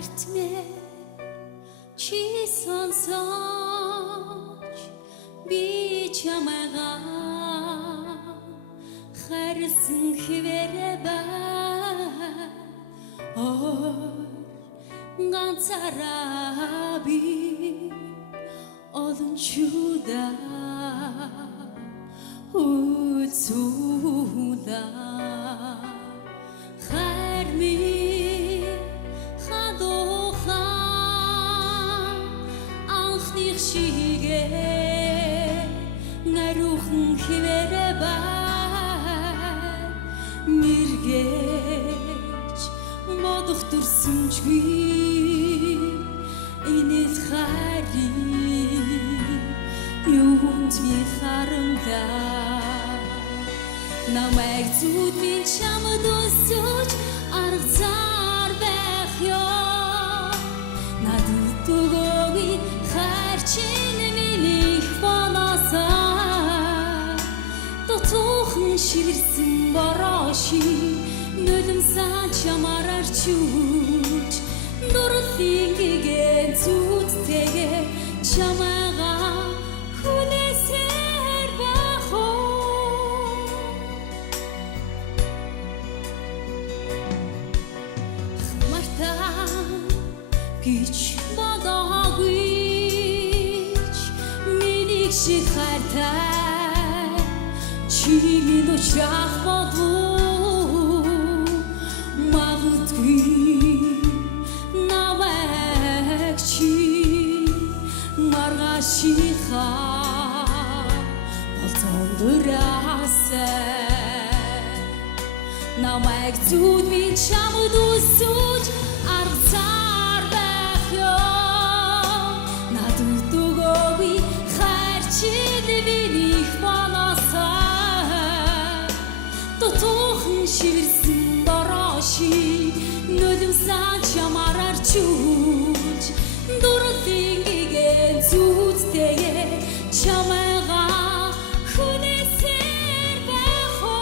Etme çi sonsoç bir çamağa Xarsın xivere ben or gantsarabi olunçuda utsuda xarmi Şige ngaruhun xivere ben mirgeç moduk dursun çgui enet xari yund mi xarımda namek tut min çamı dosuç arıqzar bexyo nadı tugogi Çiğnemelik balasa Totuğun şirsin baraşı Nölüm saçam arar çuç Doğru fingige tut tege Çamağa huleser baho Hımartan güç badağı Şikartay Çimin uçak modu Mağıtgı Navekçi Marga şiha Baltondurase Namek tut min çamıdu suç Arpsar bekyo Nadutu gobi Çiğnemelik balasa Totuğun şivirsin baraşı Nölüm saçam arar çuç Doğru fingige tut tege Çamağa huneser beho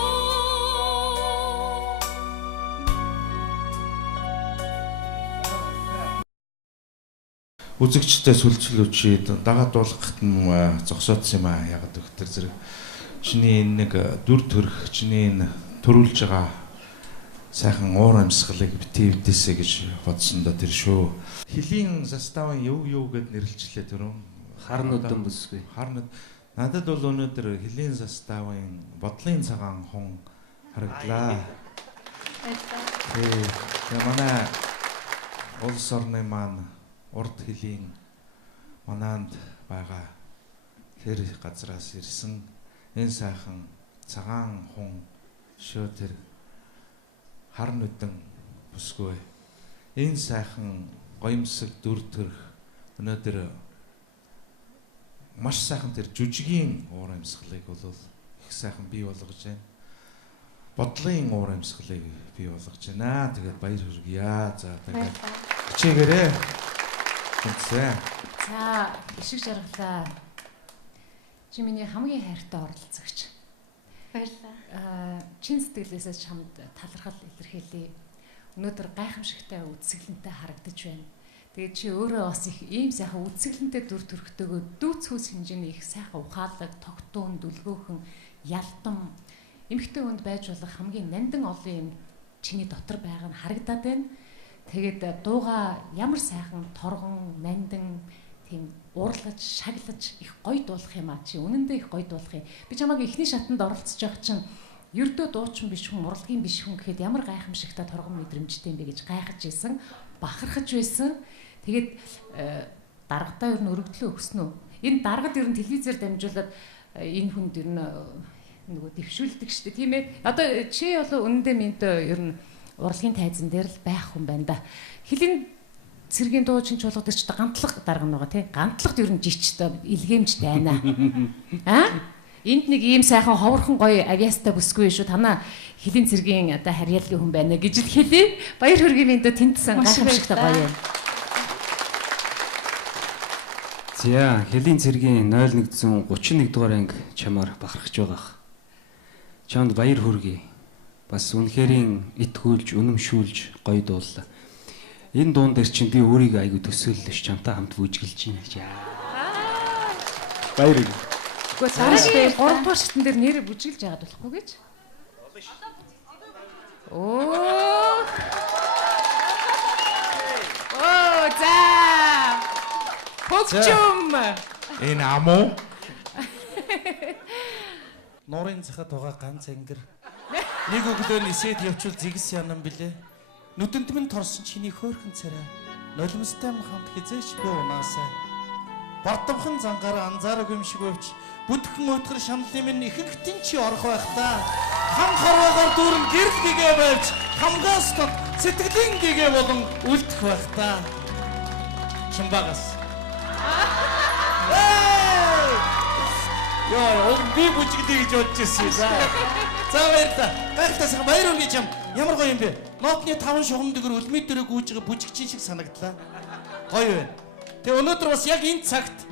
Үзэгчтэй сүлжлүүчид дагаад болгохт нь зогсоодсон юм аа. Ягаад гэвэл зэрэг чиний нэг дүр төрх, чиний төрүүлж байгаа сайхан уур амьсгалыг битгий үдээсэ гэж бодсондоо тэр шүү. Хилийн заставын юу гэд нэрлэлчлээ тэрүүн. Хар нүдэн бүсгүй. Надад бол өнөөдөр хилийн заставын бодлын цагаан хон харагдлаа. Тэгээ манай улс орны маань урд хилийн манаанд байгаа тэр газраас ирсэн энэ сайхан цагаан хүн шөө тэр хар нүдэн бүсгүй энэ сайхан гоёмсог дүр төрх өнөөдөр маш сайхан тэр жүжигийн уур амьсгалыг бол их сайхан бий болгож байна. Бодлын уур амьсгалыг бий болгож байна. Тэгээд баяр хүргье. За тэгээд хичээгээрэй. За, ишиг жаргалаа. Чи миний хамгийн хайртай оролцогч. Баярлалаа. Чин сэтгэлээсээ чамд талархал илэрхийлье. Өнөөдөр гайхамшигтай үзэсгэлэнтэй харагдаж байна. Тэгээд чи өөрөө бас их ийм сайхан үзэсгэлэнтэй дүр төрхтэйгөө дүүцхүүс хэмжээний их сайхан ухаалаг, тогтун, дүлгөөхөн, ялдам эмэгтэй хүнд байж болох хамгийн нандин олон юм чиний дотор байгаа нь харагдаад байна. Тэгээд дууга ямар сайхан торгон, нандин тийм урлагж, шаглаж их гоё дуулах юм аа. Чи үнэндээ их гоё дуулах юм. Би чамайг эхний шатанд оролцож байгаа чинь ердөө дуучин биш хүн, урлагийн биш хүн гэхэд ямар гайхамшигтай торгон мэдрэмжтэй юм бэ гэж гайхаж байсан, бахархаж байсан. Тэгээд даргатаа ер нь өргөдлөө өгсөн үү? Энэ даргад ер нь телевизээр дамжуулаад энэ хүнд ер нь нөгөө дэвшүүлдэг шүү дээ, тийм ээ. Одоо чи бол үнэндээ минтээ ер нь урлагийн тайзан дээр л байх хүн байна да. Хилийн цэргийн дуучин чуулга дээр ч гантлах дарга байгаа тий. Гантлагт ер нь жичтэй илгээмж байна. Энд нэг ийм сайхан ховорхон гоё авиастай бүсгүй шүү. Танаа хилийн цэргийн одоо харьяалын хүн байна гэж л хэлээ. Баяр хүргэе минь тэнцсэн гайхамшигтай гоё юм. За, хилийн цэргийн 0131 дугаар анги чамаар бахархаж байгаа. Чамд баяр хүргэе. Бас үнэхэрийн итгүүлж, үнэмшүүлж гоё дууллаа. Энэ дуун дээр чинь би өөрийгөө айгу төсөөллөж чамтай хамт бүжгэлж байна гэж. Баяр. Гэхдээ цаашдаа 3 дугаар шатн дээр нэрээ бүжгэлж яагаад болохгүй гэж? Оо. Оо за. Хөгчөм. Энэ амуу Нуурын захад байгаа ганц ангир. Нэг өглөө нисээд явчвал зигс янам билээ. Нүдэнд минь торсон чиний хөөрхөн царай. Нулимстай хамт хизээч би унаасаа. Бардамхан зангаараа анзаараагүй юм шиг өвч. Бүдгхэн өтгөр шаналын минь ихэнхтэн чи орох байх та. Хам хорвоогоор дүүрэн гэрэл гэгээ байвч хамгаас тод сэтгэлийн гэгээ болон үлдэх байх та. Чимбагас. Яа, би бүжиглээ гэж бодож ирсэн. За баярлалаа. Гайхалтайсан баяр үргэж ямар гоё юм бэ? Нотны 5 шугам дээгэр өлмөд дөрөө гүйж байгаа бүжигчин шиг санагдлаа. Гоё байна. Тэгээ өнөөдөр бас яг энэ цагт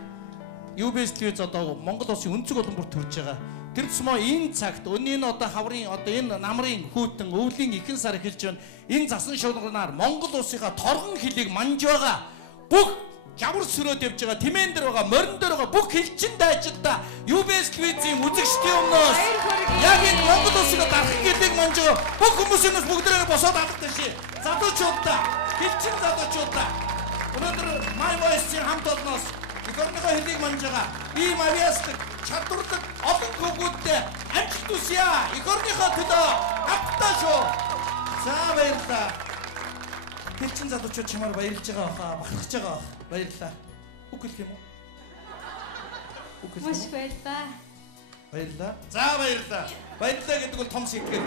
UBS телевиз одоо Монгол улсын өнцөг олон бүр төрж байгаа. Тэр тусмаа энэ цагт өнөө энэ одоо хаврын одоо энэ намрын хүүтэн өвлийн ихэнх сар эхэлж байна. Энэ засан шуулганаар Монгол улсынхаа торгон хөлийг манж байгаа бүх ямар сөрөөд явж байгаа тэмээн дээр байгаа морин дээр байгаа бүх хэлчин дайчдаа UBS телевизийн үзэгчдийн өмнөөс яг энэ Монгол улсыг дарах гэлийг манж байгаа бүх хүмүүсээс бүгдээрээ босоод авдаг шээ. Залуучуудаа хэлчин залуучуудаа өнөөдөр My Voice-ийн хамт олноос Игорныхоо хэлийг манж байгаа би Мариасдаг чадвартай олон хүүгүүдтэй амжилт хүсье. Игорныхоо төлөө хамтдаа шүү. За баярлалаа. Хэлчин залуучууд чамаар баярлж байгаа баха, бахархаж байгаа бах. Баярлалаа. Үг хэлэх юм уу? Үг хэлэх юм уу? Маш баярлалаа. Баярлалаа. За баярлалаа. Баярлалаа гэдэг бол том сэтгэл.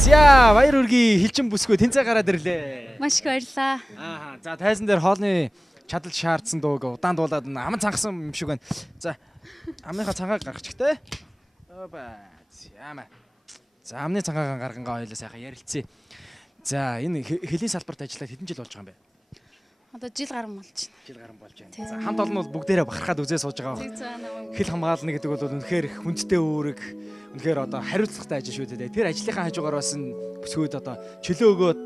За баяр үргээ хэлчин бүсгүй тэнцээ гараад ирлээ. Маш их баярлалаа. Аа за тайзан дээр хоолны чадал шаардсан дууг удаан дуулаад аман цангасан юм шиг байна. За амныхаа цангааг гаргачих те. Опа. Яма. За амны цангааг гаргангаа хоёлаа сайхан ярилцъя. За энэ хэлийн салбарт ажиллаад хэдэн жил болж байгаа юм бэ? Одоо жил гарсан болж байна. Жил гарсан болж байна. За хамт олон бол бүгдээрээ бахархаад үзээ сууж байгаа баг. Хэл хамгаална гэдэг бол үнэхээр хүндтэй үүрэг, үнэхээр одоо хариуцлагатай ажил шүү дээ. Тэр ажлынхаа хажуугаар бас бүсгүүд одоо чөлөө өгөөд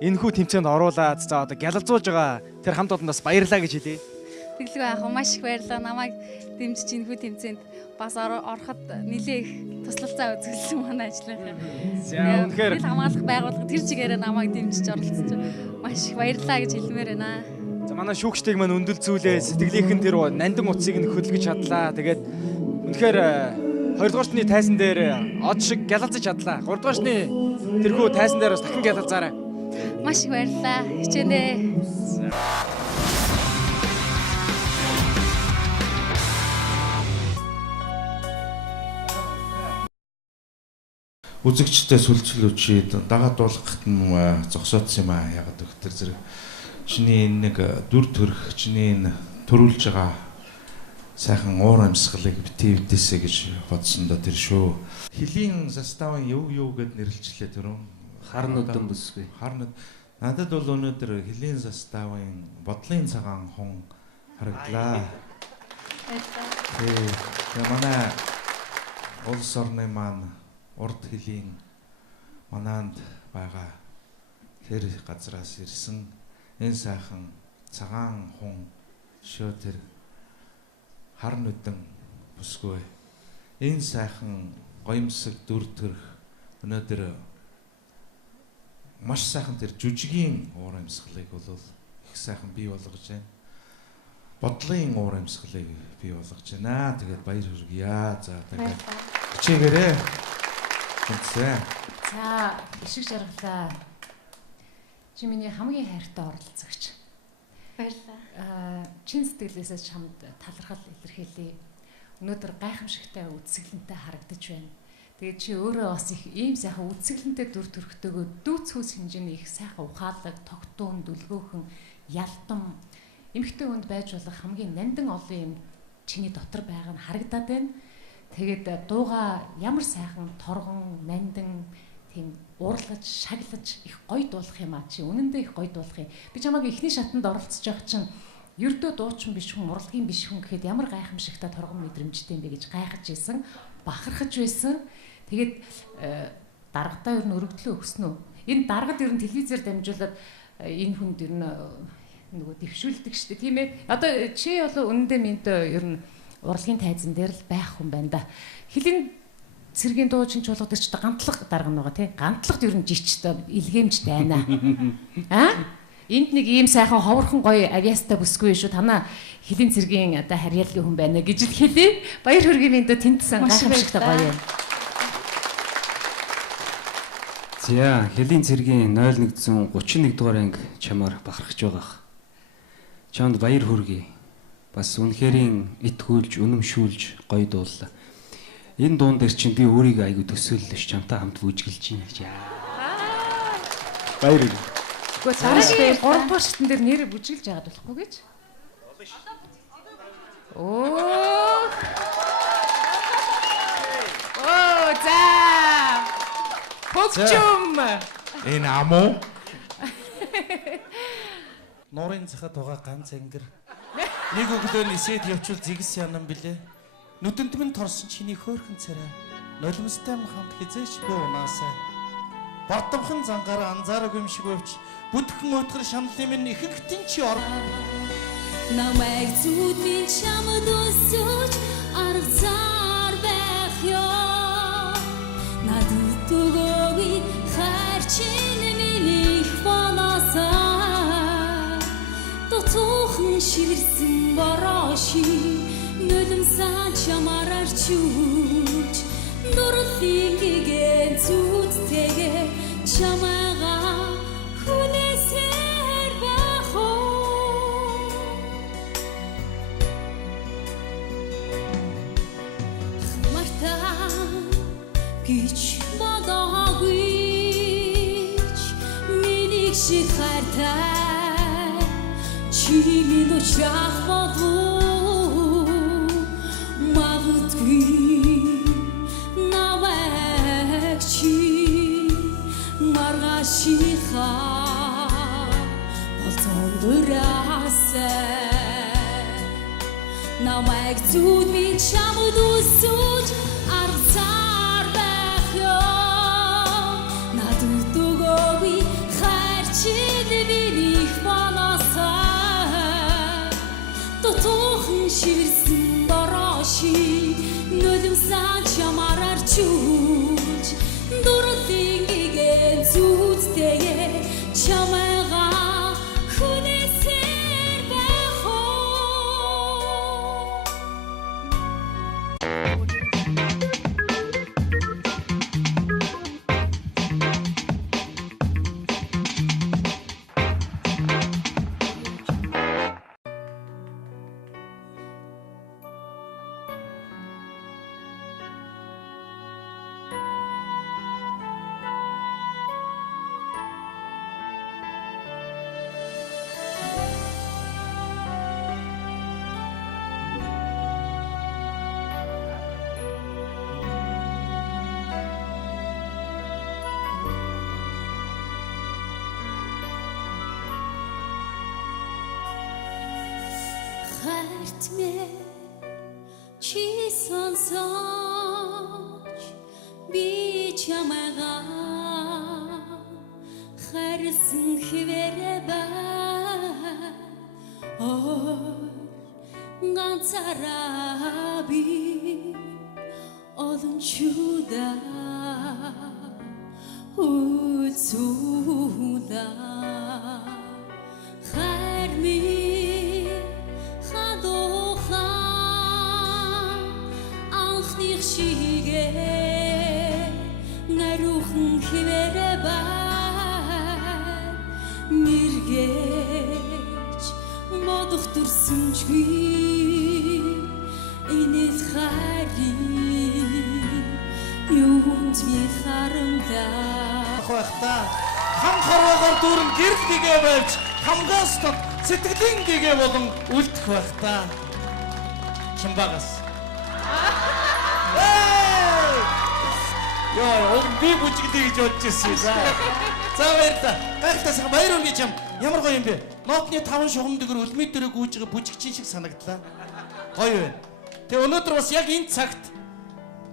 энэхүү тэмцээнд оруулаад за одоо гялалзуулж байгаа тэр хамт олондоос баярлаа гэж хэлье. Тэглгүй яах вэ? Маш их баярлалаа. Намайг дэмжиж энэхүү тэмцээнд бас ороход нэлээ их туслалцаа үзүүлсэн манай ажлынхаа. За үнэхээр хэл хамгаалах байгууллага тэр чигээрээ намайг дэмжиж оролцож маш их баярлалаа гэж хэлмээр байна. за манай шүүгчдийг маань өндөл зүйлээ сэтгэлийнхэн тэр нандин утсыг нь хөдөлгөж чадлаа. Тэгээд үнэхээр 2 дугаар шатны тайзан дээр од шиг гялалзаж чадлаа. 3 дугаар шатны тэрхүү тайзан дээр бас дахин гялалзаарай. Маш их баярлалаа. Хичээнэ. үзэгчтэй сүлжлүүчид дагаад дуулахт нь зогсоодсон юм аа. Ягаад гэвэл зэрэг чиний энэ нэг дүр төрх, чиний энэ төрүүлж байгаа сайхан уур амьсгалыг битгий үдээсэ гэж бодсон доо тэр шүү. Хэлийн заставын юу гэд нэрлэлчлээ тэрөө. Харн өдөн бүсгүй. Харн надад бол өнөөдөр хэлийн заставын бодлын цагаан хон харагдлаа. Тэгээ манай улс орны маань урд хэлийн манаанд байгаа тэр газраас ирсэн энэ сайхан цагаан хүн шөө тэр харн өдөн бүсгүй энэ сайхан гоёмсог дүр төрх өнөөдөр маш сайхан тэр жүжигийн уур амьсгалыг бол их сайхан бий болгож байна. Бодлын уур амьсгалыг бий болгож байна. Тэгээд баяр хүргье. За тэгээд хичээгээрээ. За, ишиг жаргалаа. Чи миний хамгийн хайртай оролцогч. Баярлалаа. Чин сэтгэлээсээ чамд талархал илэрхийлье. Өнөөдөр гайхамшигтай үсгэлэнтэй харагдаж байна. Тэгээд чи өөрөө бас их ийм сайхан үсгэлэнтэй дүр төрхтэйгөө дүүц хүс хэмжээний их сайхан ухаалаг, тогтуун, дүлгөөхөн, ялтам эмхтэй хүнд байж болох хамгийн нандин олон юм чиний дотор байгаа нь харагдаад байна. Тэгээд дууга ямар сайхан торгон, нандин тийм уурлаж, шаглаж их гоё дуулах юм аа. Чи үнэндээ их гоё дуулах юм. Би чамайг эхний шатанд оролцож байгаа чинь ердөө дуучин биш хүн, урлагийн биш хүн гэхэд ямар гайхамшигтай торгон мэдрэмжтэй юм бэ гэж гайхаж исэн, бахархаж байсан. Тэгээд дарагтаа ер нь өргөдлөө өгсөн үү? Энэ даргад ер нь телевизээр дамжуулаад энэ хүнд ер нь нөгөө дэвшүүлдэг шүү дээ, тийм ээ. Одоо чи бол үнэндээ минт ер нь урлагийн тайзан дээр л байх хүн байна да. Хилийн цэргийн дуучин чуулгад ч гантлаг дарга байгаа тий. Гантлагт ер нь жичтэй илгээмжтэй байна. Энд нэг ийм сайхан ховорхон гоё авиастай бүсгүй шүү. Танаа хилийн цэргийн одоо харьяалгийн хүн байна гэж л хэлээ. Баяр хүргийн минь тэнцсэн гайхамшигтай гоё юм. За, хилийн цэргийн 0131 дугаар анги чамаар бахархаж байгаа. Чамд баяр хүргэе. Бас үнэхэрийн итгүүлж, үнэмшүүлж гоё дууллаа. Энэ дуун дээр чинь би өөрийгөө айгу төсөөллөш чамтай хамт бүжгэлж байна. Баяр хүргэе. Гэхдээ цаашдаа 3 дугаар шатн дээр нэрээ бүжгэлж яагаад болохгүй гэж? Оо за. Хөгчөм. Энэ амуу. Нуурын захад байгаа ганц ангир. Нэг өглөө нисээд явчвал зигс янам билээ. Нүдэнд минь торсон чиний хөөрхөн царай. Нулимстай хамт хизээч би унаасаа. Бардамхан зангаар анзаараг юм шиг өвч. Бүдгэн өтгөр шаналын минь ихэнхтэн чи ор. Намайг зүудний чамд өсөж аргацаар байх ёо. Надад өгөөгүй хайрчин минийх болоосаа. Дотуухан шивэрсэн бороши нулимсаа чамаар арчууч. Дурлын гэгэн зүудтэйгээ чамаага хүнэсээр байх оо. Хмартан гэж бодоогүйч миний шиг хайртай чи минь очах болов магадгүй навек чи маргашиха болцондурасаа намайг зүудний чамд үсүүж аргацаар байх ёо. Надад өгөөгүй хайрчин минийх болоосаа. Дотуухан шивэрсэн бороши нулимсаа чамаар арчууч. Дурлын гэгэн зүудтэйгээ чамайга хүнэсээр байх оо. Хайртмэ чи сонсооч би чамайга хайрсан хэвээрээ бай. Ганцаараа би олон чудаа үзүүлээ. Хайр минь хадуухан анхных шигээ нарухан хэвээрээ бай. Мэргэж бодох төрсөнчгүй энэт хайрын юунд би харамдаа. Байхдаа хам харваагаар дүүрэн гэрэл гэгээ байвч хамгаас тод сэтгэлийн гэгээ болон үлдэх байхдаа чимбагас. Яа, би бүжиглэе гэж бодож ирсэн. За баярлалаа. Гайхалтай сайхан баяр хүргэе чам. Ямар гоё юм бэ? Нотны 5 шугам дээгэр өлмөд дөрөө гүйж байгаа бүжигчин шиг санагдлаа. Гоё байна. Тэгээ өнөөдөр бас яг энэ цагт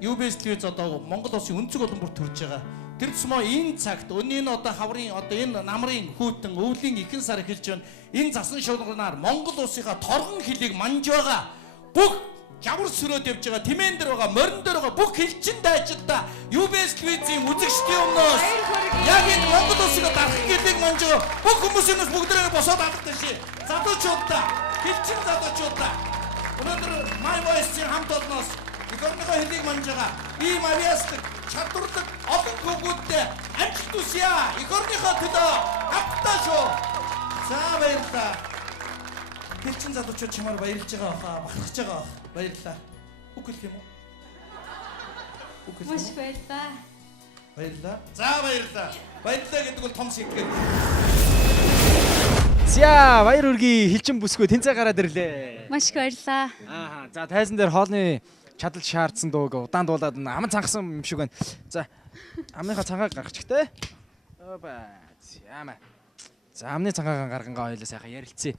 UBS телевиз одоо Монгол улсын өнцөг олон бүр төрж байгаа. Тэр цэмо энэ цагт өнийн одоо хаврын одоо энэ намрын хүйтэн өвлийн ихэнх сар эхэлж байна. Энэ засан шуурганаар Монгол улсынхаа торгон хөлийг манж байгаа бүх жавар сүрөөд явж байгаа тэмээн дээр байгаа морин дээр байгаа бүх хилчин дайчдаа UBS телевизийн үзэгчдийн өмнөөс яг энэ Монгол улсынхаа дархан хөлийг манж байгаа бүх хүмүүсийн бүгдээрээ босоод алдаг шээ. Залуучуудаа, хилчин залуучуудаа өнөөдөр My Voice-ийн хамт олноос Игорныхоо хөлийг манж байгаа ийм авьяасдаг чадварлаг олон хүүгүүдтэй амжилт хүсье. Игорныхоо төлөө хамтдаа шүү. За баярлалаа. Хилчин залуучууд чамаар баярлж байгаа баха, бахархаж байгаа бах. Баярлалаа. Үг хэлэх юм уу? Үг хэлэх юм уу? Маш баярлалаа. Баярлалаа. За баярлалаа. Баярлалаа гэдэг бол том сэдвэр. За баяр үргийн хилчин бүсгүй тэнцээ гараад ирлээ. Маш их баярлалаа. Аа за тайзан дээр хоолны чадал шаардсан дууг удаан дуулаад аман цангасан юм шиг байна. За амныхаа цангааг гаргачих те. Опа. За амны цангааг гаргангаа хоёлаа сайхан ярилцъя.